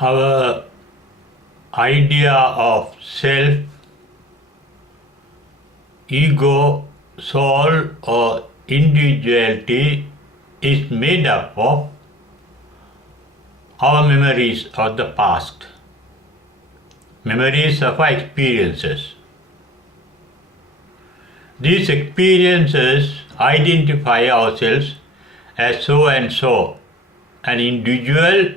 Our idea of self, ego, soul or individuality is made up of our memories of the past, memories of our experiences. These experiences identify ourselves as so and so, an individual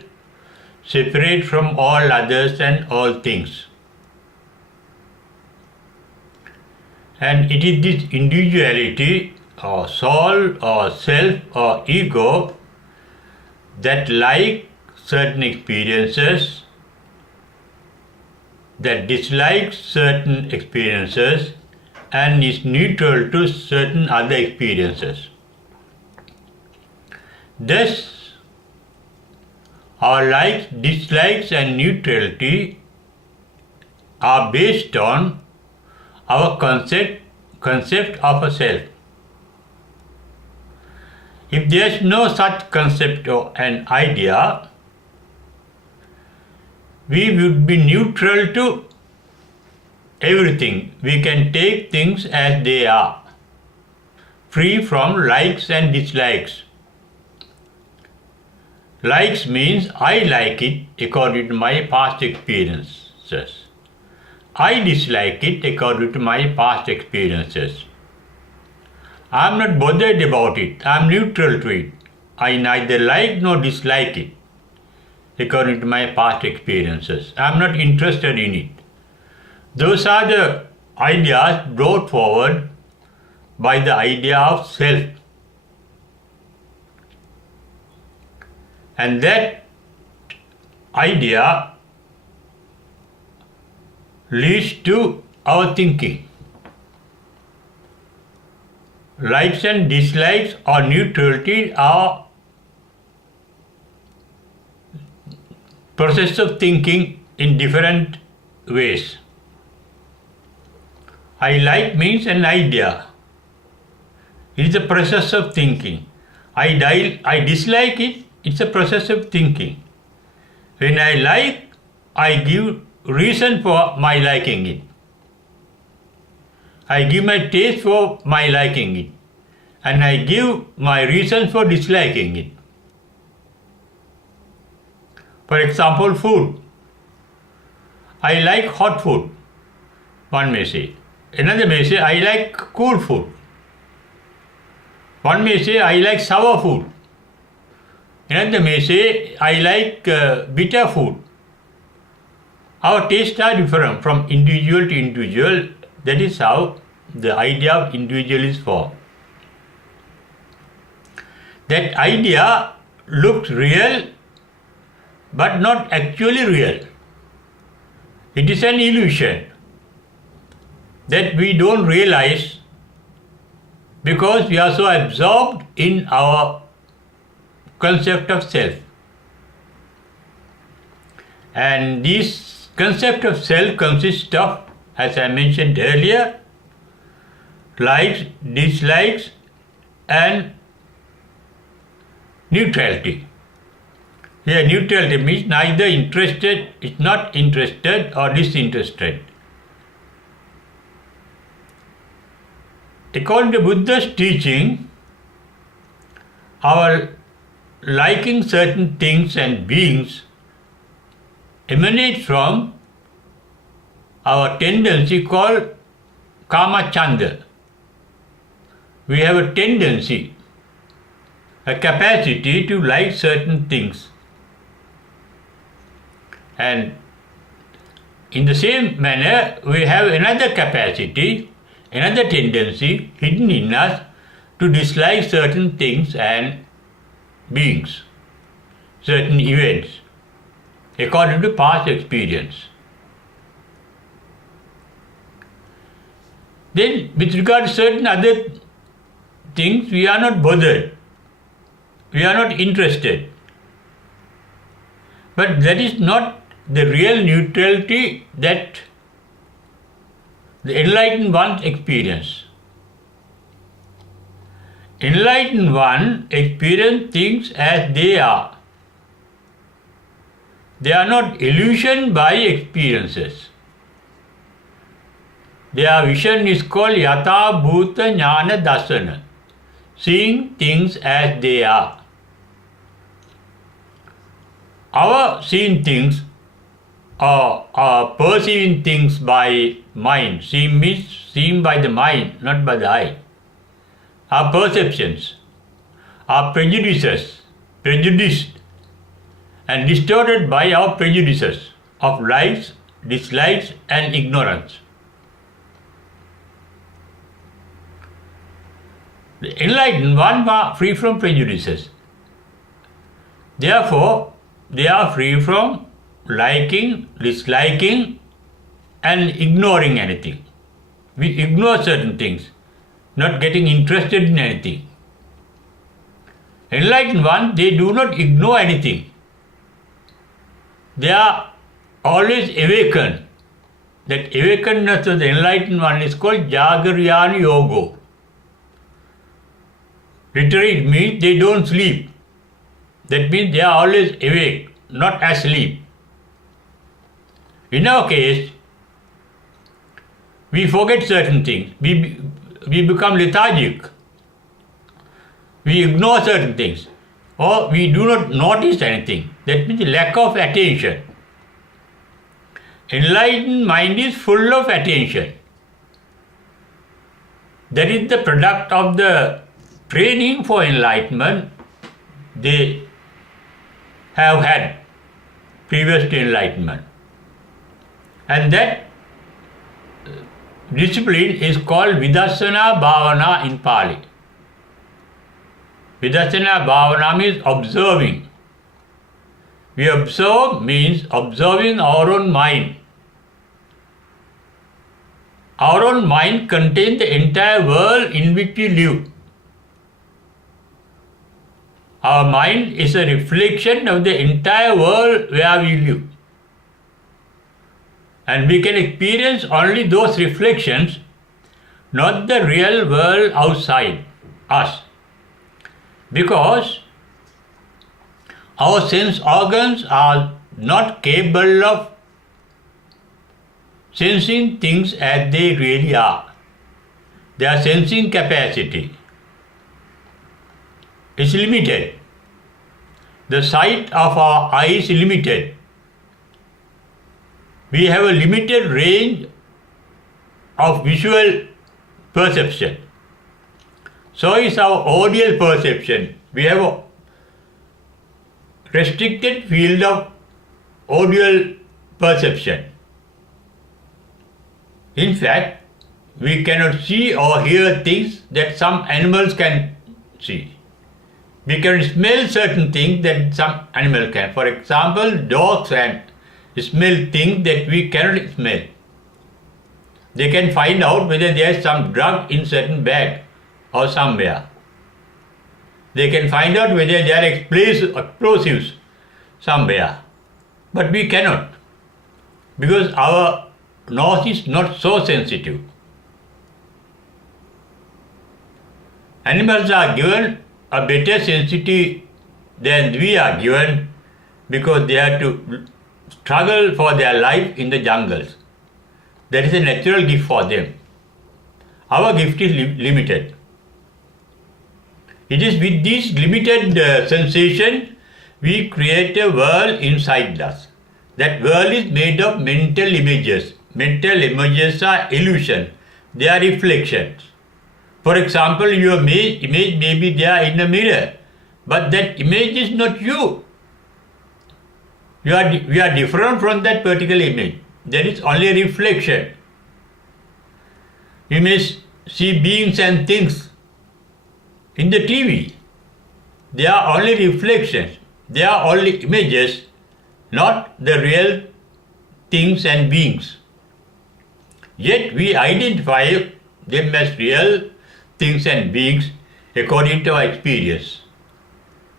separate from all others and all things. And it is this individuality or soul or self or ego that like certain experiences, that dislikes certain experiences and is neutral to certain other experiences. Thus, our likes, dislikes and neutrality are based on our concept of a self. If there is no such concept or an idea, we would be neutral to everything. We can take things as they are, free from likes and dislikes. Likes means I like it according to my past experiences. I dislike it according to my past experiences. I am not bothered about it. I am neutral to it. I neither like nor dislike it according to my past experiences. I am not interested in it. Those are the ideas brought forward by the idea of self. And that idea leads to our thinking. Likes and dislikes or neutrality are process of thinking in different ways. I like means an idea. It is a process of thinking. I dislike it. It's a process of thinking. When I like, I give reason for my liking it. I give my taste for my liking it. And I give my reason for disliking it. For example, food. I like hot food, one may say. Another may say, I like cool food. One may say, I like sour food. Another may say, I like bitter food. Our tastes are different from individual to individual. That is how the idea of individual is formed. That idea looks real but not actually real. It is an illusion that we don't realize because we are so absorbed in our concept of self. And this concept of self consists of, as I mentioned earlier, likes, dislikes and neutrality. Here neutrality means neither interested, is not interested or disinterested. According to Buddha's teaching, our liking certain things and beings emanates from our tendency called kama chanda. We have a tendency, a capacity to like certain things. And in the same manner, we have another capacity, another tendency hidden in us to dislike certain things and beings, certain events, according to past experience. Then, with regard to certain other things, we are not bothered, we are not interested. But that is not the real neutrality that the enlightened one experience. Enlightened one experience things as they are. They are not illusioned by experiences. Their vision is called Yatha Bhuta Jnana Darsana, seeing things as they are. Our seeing things or perceiving things by mind, seeing means seen by the mind, not by the eye. Our perceptions are prejudiced and distorted by our prejudices of likes, dislikes and ignorance. The enlightened one are free from prejudices. Therefore, they are free from liking, disliking and ignoring anything. We ignore certain things, not getting interested in anything. Enlightened one, they do not ignore anything. They are always awakened. That awakenedness of the enlightened one is called Jagaryana Yoga. Literally it means they don't sleep. That means they are always awake, not asleep. In our case, we forget certain things. We become lethargic. We ignore certain things. Or we do not notice anything. That means lack of attention. Enlightened mind is full of attention. That is the product of the training for enlightenment they have had previous to enlightenment. And that discipline is called Vidassana Bhavana in Pali. Vidassana Bhavana means observing. We observe means observing our own mind. Our own mind contains the entire world in which we live. Our mind is a reflection of the entire world where we live. And we can experience only those reflections, not the real world outside us. Because our sense organs are not capable of sensing things as they really are. Their sensing capacity is limited. The sight of our eye is limited. We have a limited range of visual perception. So is our audial perception. We have a restricted field of audial perception. In fact, we cannot see or hear things that some animals can see. We can smell certain things that some animal can. For example, dogs can smell things that we cannot smell. They can find out whether there is some drug in certain bag or somewhere. They can find out whether there are explosives somewhere. But we cannot, because our nose is not so sensitive. Animals are given a better sensitivity than we are given because they have to struggle for their life in the jungles. That is a natural gift for them. Our gift is limited. It is with this limited sensation we create a world inside us. That world is made of mental images. Mental images are illusion. They are reflections. For example, your image may be there in a mirror, but that image is not you. We are different from that particular image. There is only a reflection. You may see beings and things in the TV. They are only reflections. They are only images, not the real things and beings. Yet we identify them as real things and beings according to our experience,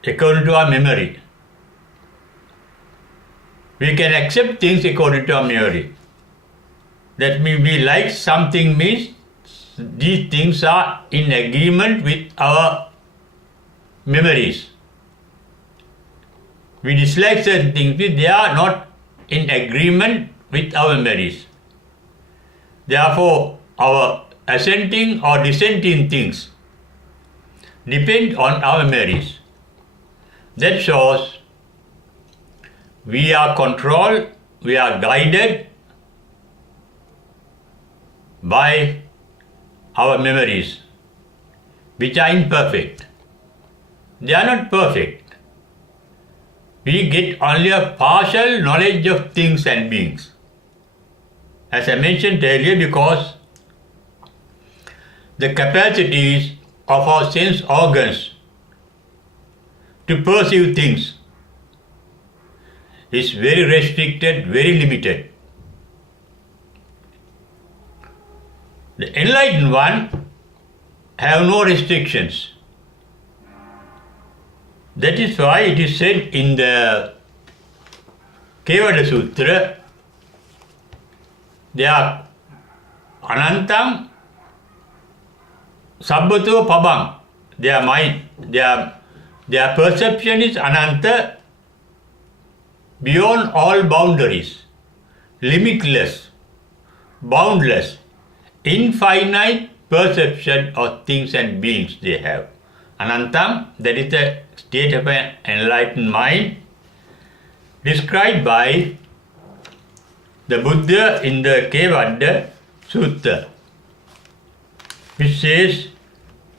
according to our memory. We can accept things according to our memory. That means we like something means these things are in agreement with our memories. we dislike certain things, they are not in agreement with our memories. Therefore, our assenting or dissenting things depend on our memories. That shows we are controlled, we are guided by our memories, which are imperfect. They are not perfect. We get only a partial knowledge of things and beings. As I mentioned earlier, because the capacities of our sense organs to perceive things is very restricted, very limited. The enlightened one have no restrictions. That is why it is said in the Kevada Sutra, they are Anantam Sabbato Pabam. Their mind, their perception is Ananta, beyond all boundaries, limitless, boundless, infinite perception of things and beings they have. Anantam, that is the state of an enlightened mind, described by the Buddha in the Kevada Sutta, which says,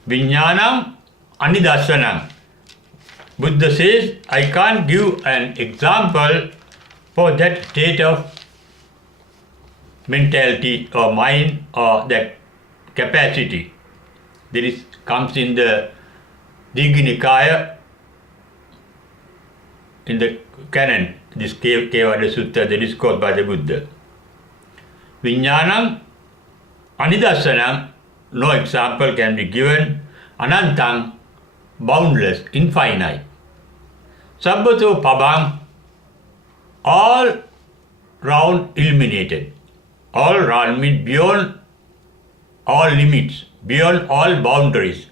Vijnanam Anidassanam. Buddha says, I can't give an example for that state of mentality or mind or that capacity. There comes in the Digha Nikaya, in the canon, this Kevada Sutta, that is quoted by the Buddha. Vijnanam Anidassanam, no example can be given. Anantam, boundless, infinite. Sabbato Pabam, all round illuminated. All round means beyond all limits, beyond all boundaries.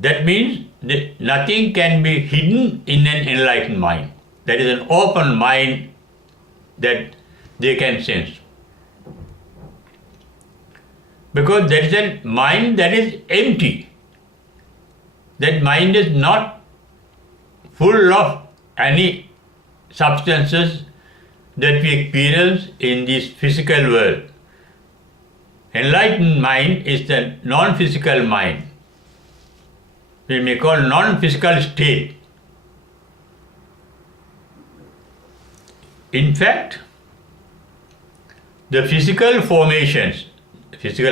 That means that nothing can be hidden in an enlightened mind. That is an open mind that they can sense. Because that is a mind that is empty. That mind is not full of any substances that we experience in this physical world. Enlightened mind is the non-physical mind. We may call non-physical state. In fact, the physical formations,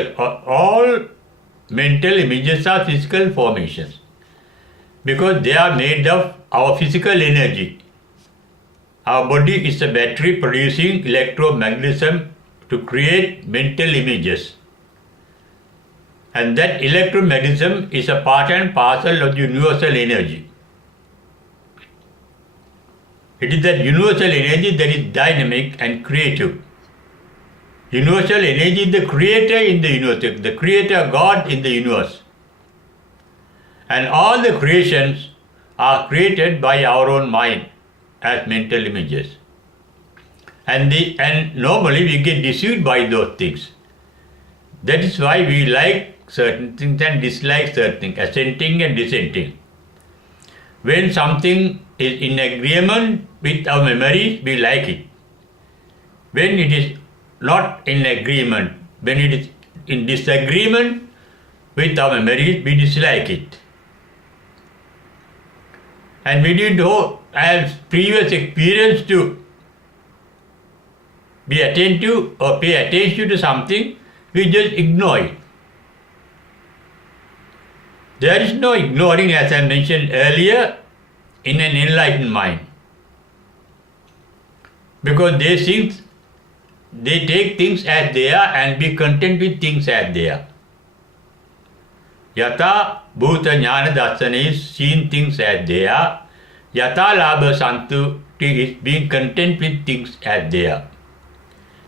all mental images are physical formations because they are made of our physical energy. Our body is a battery producing electromagnetism to create mental images. And that electromagnetism is a part and parcel of the universal energy. It is that universal energy that is dynamic and creative. Universal energy is the creator in the universe, the creator God in the universe. And all the creations are created by our own mind as mental images. And normally we get deceived by those things. That is why we like certain things and dislike certain things, assenting and dissenting. When something is in agreement with our memories, we like it. When it is not in agreement, when it is in disagreement with our memories, we dislike it. And we didn't have previous experience to be attentive or pay attention to something, we just ignore it. There is no ignoring, as I mentioned earlier, in an enlightened mind. Because they take things as they are and be content with things as they are. Yata Bhuta Jnana Darsana is seeing things as they are. Yata Labha Santuti is being content with things as they are.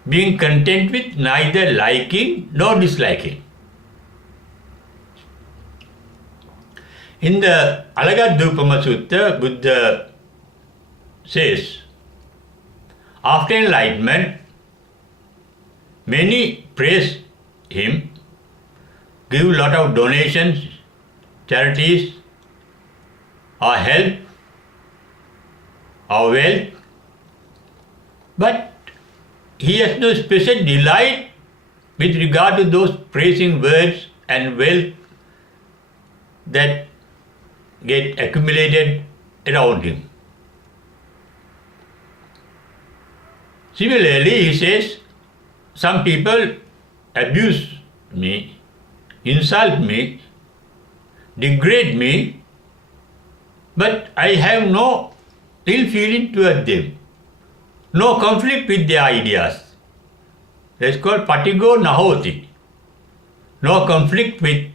Being content with neither liking nor disliking. In the Alagadupama Sutta, Buddha says, after enlightenment, many praise him, give a lot of donations, charities, or help, or wealth, but he has no special delight with regard to those praising words and wealth that get accumulated around him. Similarly, he says, some people abuse me, insult me, degrade me, but I have no ill feeling toward them, no conflict with their ideas. That's called patigo nahoti. No conflict with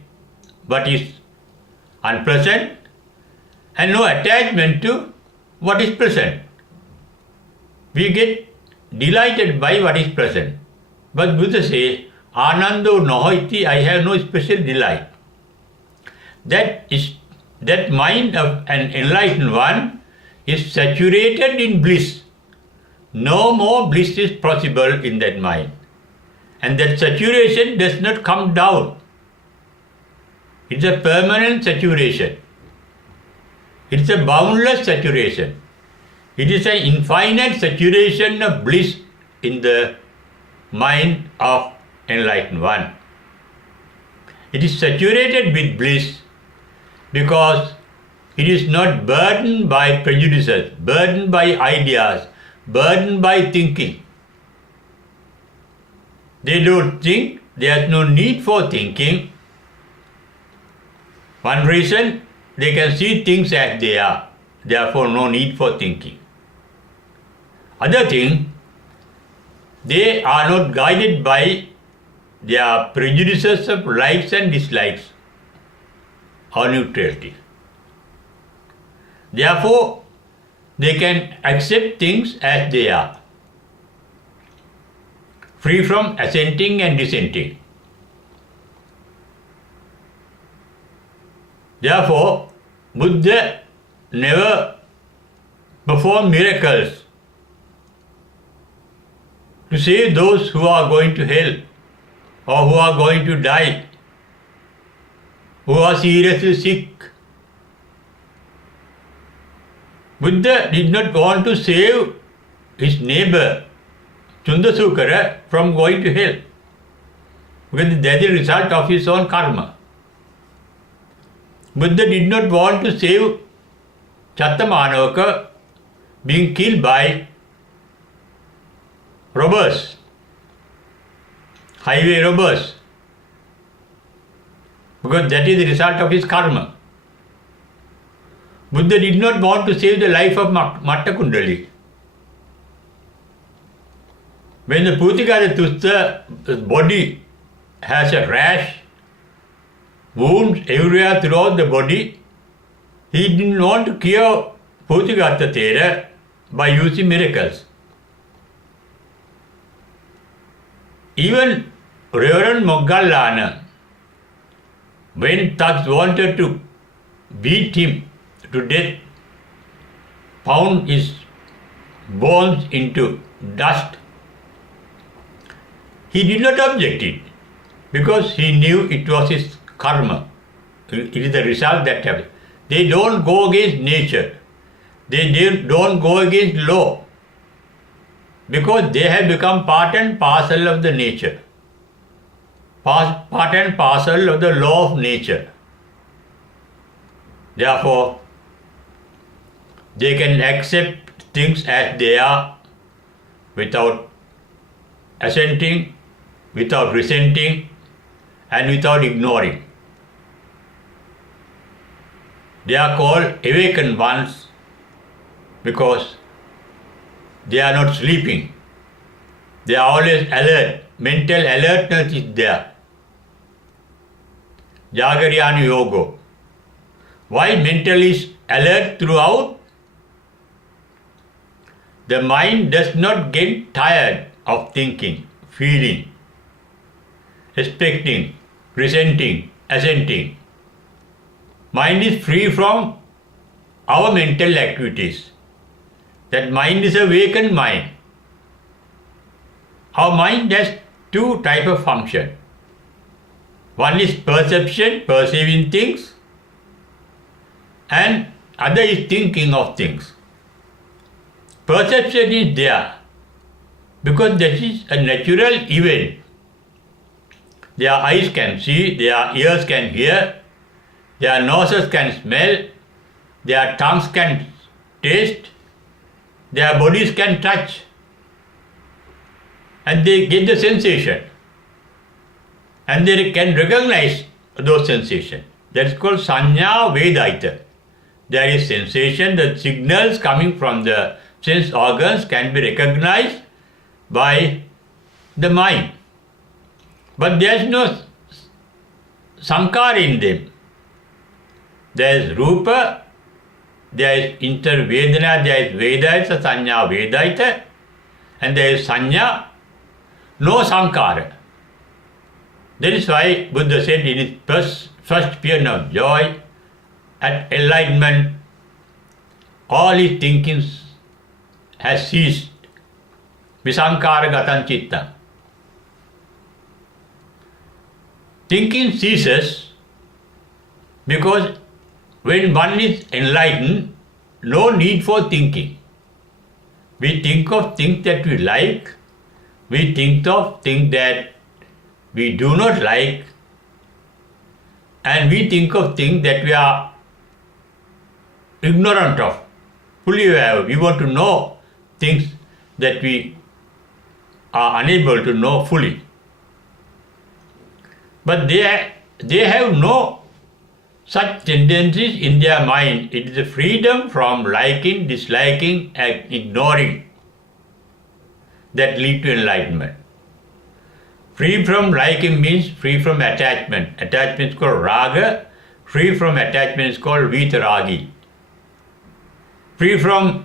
what is unpleasant and no attachment to what is present. We get delighted by what is present. But Buddha says, Anando nahoiti, I have no special delight. That mind of an enlightened one is saturated in bliss. No more bliss is possible in that mind. And that saturation does not come down. It's a permanent saturation. It's a boundless saturation. It is an infinite saturation of bliss in the mind of enlightened one. It is saturated with bliss because it is not burdened by prejudices, burdened by ideas, burdened by thinking. They don't think, there is no need for thinking. One reason, they can see things as they are, therefore no need for thinking. Other thing, they are not guided by their prejudices of likes and dislikes or neutrality. Therefore, they can accept things as they are, free from assenting and dissenting. Therefore, Buddha never performed miracles to save those who are going to hell or who are going to die, who are seriously sick. Buddha did not want to save his neighbor Chundasukara from going to hell, because that is the result of his own karma. Buddha did not want to save Chattamanavaka being killed by robbers, highway robbers, because that is the result of his karma. Buddha did not want to save the life of Mattakundali. When the Putikara Tusta body has a rash, wounds everywhere throughout the body, he didn't want to cure Putikata Thera by using miracles. Even Reverend Moggallana, when thugs wanted to beat him to death, pound his bones into dust, he did not object it because he knew it was his karma. It is the result that happens. They don't go against nature. They don't go against law because they have become part and parcel of the nature, part and parcel of the law of nature. Therefore, they can accept things as they are without assenting, without resenting, and without ignoring. They are called awakened ones because they are not sleeping. They are always alert. Mental alertness is there. Jagaryana Yoga. Why mental is alert throughout? The mind does not get tired of thinking, feeling, expecting, resenting, assenting. Mind is free from our mental activities. That mind is a vacant mind. Our mind has two types of function. One is perception, perceiving things, and other is thinking of things. Perception is there because that is a natural event. Their eyes can see, their ears can hear, their noses can smell, their tongues can taste, their bodies can touch, and they get the sensation. And they can recognize those sensations. That is called Sanya Vedaita. There is sensation, the signals coming from the sense organs can be recognized by the mind. But there is no sankara in them. There is Rupa, there is Intervedana, there is Vedaita, Sanya Vedaita, and there is Sanya, no sankara. That is why Buddha said in his first period of joy, at enlightenment, all his thinkings has ceased. Visankara gatan chitta. Thinking ceases because when one is enlightened, no need for thinking. We think of things that we like, we think of things that we do not like, and we think of things that we are ignorant of, fully aware. We want to know things that we are unable to know fully. But they have no such tendencies in their mind. It is a freedom from liking, disliking, and ignoring that lead to enlightenment. Free from liking means free from attachment. Attachment is called raga. Free from attachment is called vitaragi. Free from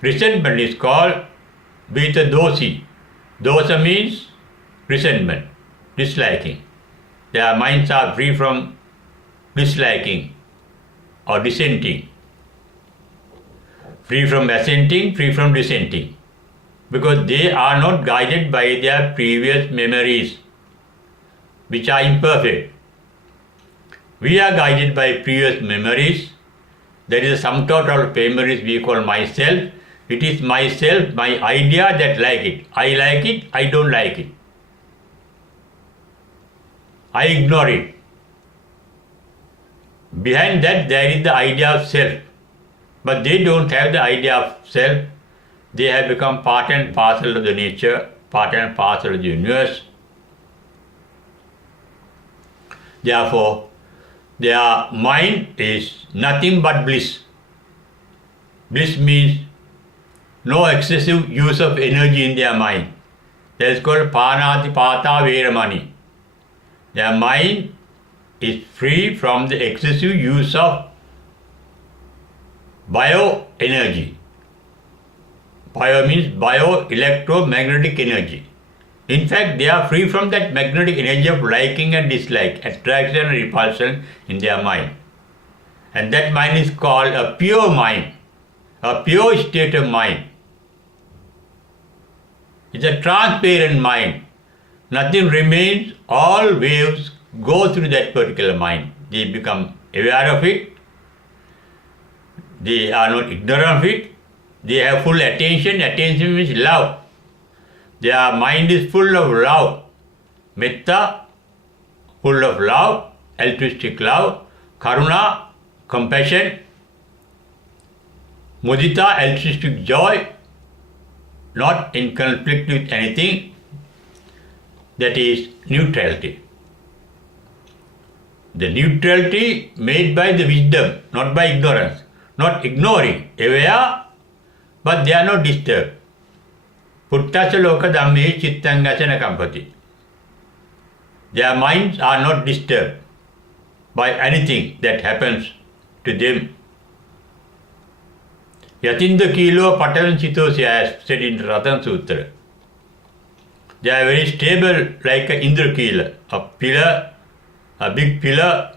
resentment is called vitadosi. Dosa means resentment, disliking. Their minds are free from disliking or dissenting. Free from assenting, free from dissenting. Because they are not guided by their previous memories, which are imperfect. We are guided by previous memories. There is a sum total of memories we call myself. It is myself, my idea that like it. I like it, I don't like it. I ignore it. Behind that there is the idea of self. But they don't have the idea of self. They have become part and parcel of the nature, part and parcel of the universe. Therefore, their mind is nothing but bliss. Bliss means no excessive use of energy in their mind. That is called Panatipata Veramani. Their mind is free from the excessive use of bioenergy. Bio means bio-electromagnetic energy. In fact, they are free from that magnetic energy of liking and dislike, attraction and repulsion in their mind. And that mind is called a pure mind, a pure state of mind. It's a transparent mind. Nothing remains, all waves go through that particular mind. They become aware of it. They are not ignorant of it. They have full attention. Attention means love. Their mind is full of love. Metta, full of love, altruistic love. Karuna, compassion. Mudita, altruistic joy. Not in conflict with anything. That is neutrality. The neutrality made by the wisdom, not by ignorance. Not ignoring, aware, but they are not disturbed. Puttasya loka dhamme chittang asana kampati. Their minds are not disturbed by anything that happens to them. Yatinda kilo patavan chitosya, as said in Ratan Sutra. They are very stable like an Indra Kila, a pillar, a big pillar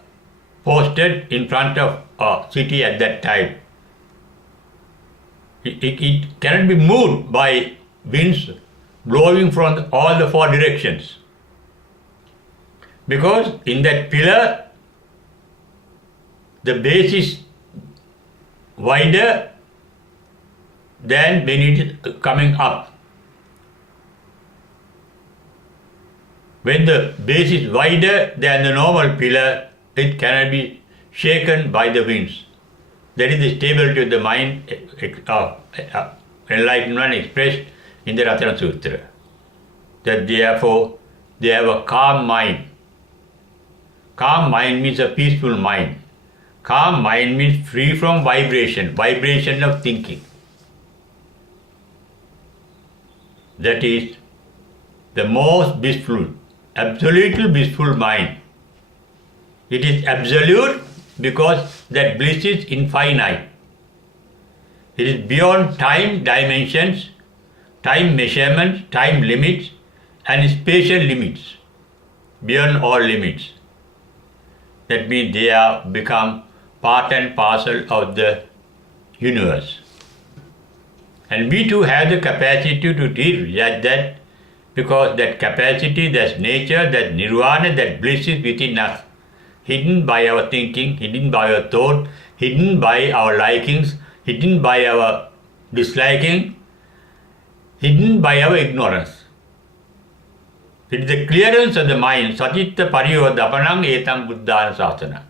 posted in front of a city at that time. It cannot be moved by winds blowing from all the four directions. Because in that pillar, the base is wider than when it is coming up. When the base is wider than the normal pillar, it cannot be shaken by the winds. That is the stability of the mind, enlightenment expressed in the Ratana Sutra. That therefore they have a calm mind. Calm mind means a peaceful mind. Calm mind means free from vibration of thinking. That is the most blissful, absolutely blissful mind. It is absolute because that bliss is infinite. It is beyond time dimensions, time measurements, time limits, and spatial limits, beyond all limits. That means they have become part and parcel of the universe. And we too have the capacity to deal with that, because that capacity, that nature, that nirvana, that bliss is within us, hidden by our thinking, hidden by our thought, hidden by our likings, hidden by our disliking, hidden by our ignorance. It is the clearance of the mind, Satitta Pariyodapanam Etam Buddhana Sasana.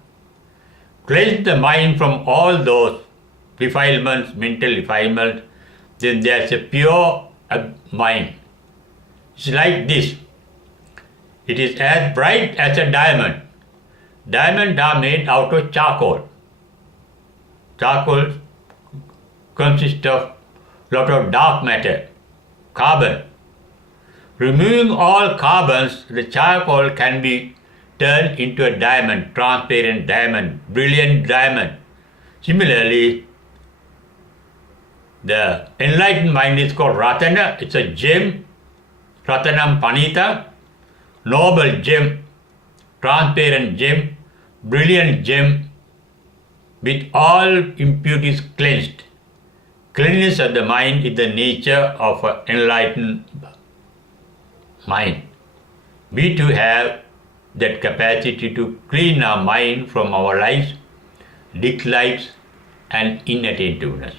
Cleanse the mind from all those defilements, mental defilements, then there is a pure mind. It's like this. It is as bright as a diamond. Diamonds are made out of charcoal. Charcoal consists of lot of dark matter, carbon. Removing all carbons, the charcoal can be turned into a diamond, transparent diamond, brilliant diamond. Similarly, the enlightened mind is called Ratana. It's a gem, Ratanam Panita, noble gem, transparent gem, brilliant gem, with all impurities cleansed. Cleanliness of the mind is the nature of an enlightened mind. We too have that capacity to clean our mind from our lies, dislikes, and inattentiveness.